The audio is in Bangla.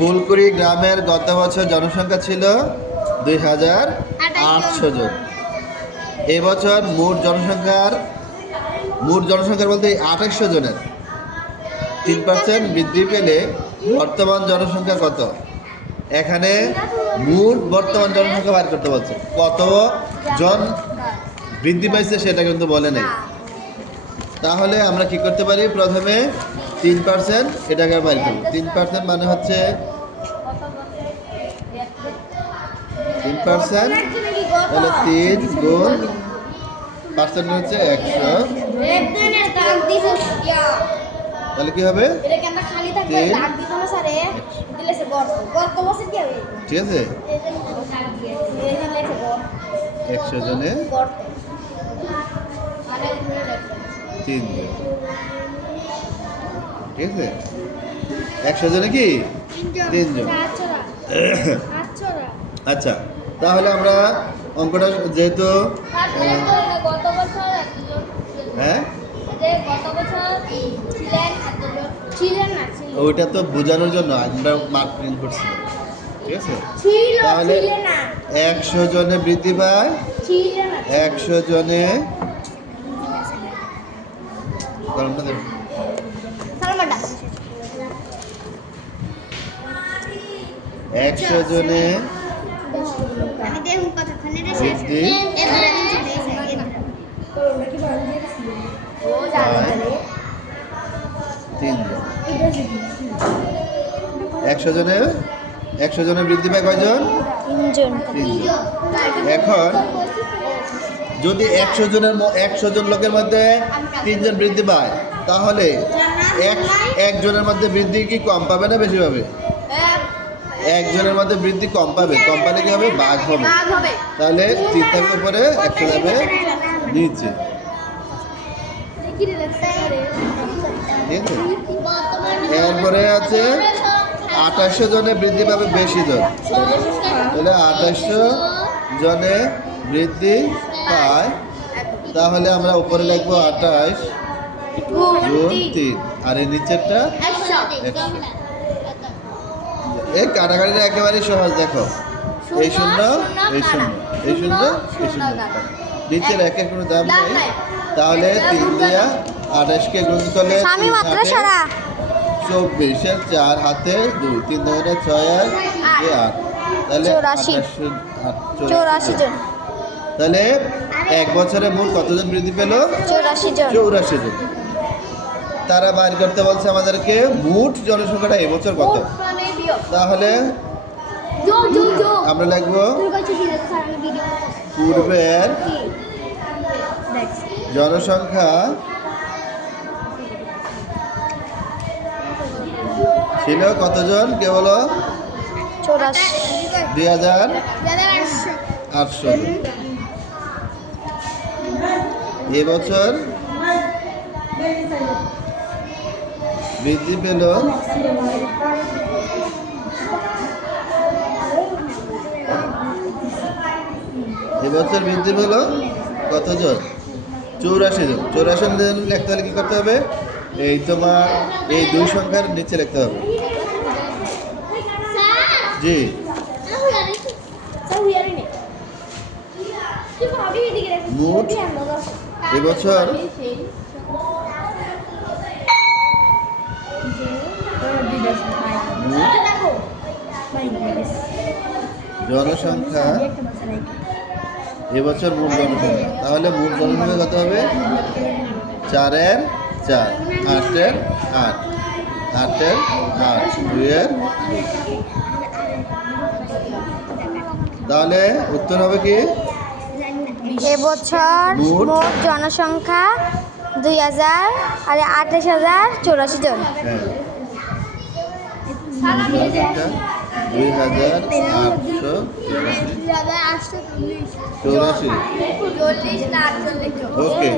ফুলকুড়ি গ্রামের গত বছর জনসংখ্যা ছিল 2800 জন। এবছর মোট জনসংখ্যার বলতে 2800 জনের 3% বৃদ্ধি পেলে বর্তমান জনসংখ্যা কত? এখানে মোট বর্তমান জনসংখ্যা বার করতে বলছে, কত জন বৃদ্ধি পাইছে সেটা কিন্তু বলে নেই। তাহলে আমরা কি করতে পারি? প্রথমে 3% এটাকে বাইর করব। 3% মানে হচ্ছে 3%, তাহলে 3 গুণ পার্সেন্ট হচ্ছে 100, তাহলে কি হবে? 3, ঠিক আছে, 100 জনে 3 জন, ঠিক আছে, 100 জনে কি 3 জন। আচ্ছা, তাহলে আমরা অঙ্কটা যেহেতু হ্যাঁ ওইটা তো বোঝানোর জন্য আমরা মার্ক প্রিন্ট করছি, ঠিক আছে। তাহলে 100 জনে বৃদ্ধি পায়, 100 জনে 100 জনে বৃদ্ধি 3 জন। 100 জনে বৃদ্ধি পায় কয়জন? 3 জন। এখন যদি 100 জন লোকের মধ্যে 3 জন বৃদ্ধি পায়, তাহলে একজনের মধ্যে বৃদ্ধি কি কম পাবে না বেশি পাবে? একজনের মধ্যে বৃদ্ধি কম পাবে, কম পেলে কি হবে? ভাগ হবে। তাহলে 3 থাকবে উপরে, 100 যাবে নিচে, ঠিক আছে। এরপরে আছে 2800 জনে বৃদ্ধি পাবে বেশি জন, তাহলে 2800 জনে বৃদ্ধি পায়, তাহলে আমরা উপরে লিখবো 28 গুণ 3, আর এই নিচেরটা 100। এই কাটাকাটিটা একেবারে সহজ, দেখো, এই শূন্য এই শূন্য এই শূন্য এই শূন্য, নিচের একের কোনো দাম নেই। তাহলে 3 দিয়া 28কে গুণ করলে 24 এর 4 হাতে 2, 3 দুগুণে 6 আর 2 8, তাহলে 84 জন। তাহলে এক বছরে মোট কতজন বৃদ্ধি পেল? 84 জন। তারা বাইর করতে বলছে আমাদেরকে মোট জনসংখ্যাটা এবছর কত। তাহলে আমরা লিখবো পূর্বের জনসংখ্যা ছিল কতজন? কেবল 2800 জন। এবছর বৃদ্ধি পেল কতজন? 84 জন। 84 জন লিখতে হলে কি করতে হবে? এই তোমার এই দুই সংখ্যার নিচে লিখতে হবে। জি, মোট এবছর জনসংখ্যা, এবছর মোট জনসংখ্যা, তাহলে মোট জনসংখ্যা কত হবে? 4 এর 4, 8 এর 8, 8 এর 8, 2 এর 2, তাহলে উত্তর হবে কি? এবছর মোট জনসংখ্যা 2884 জন। হ্যাঁ, 2884। ওকে।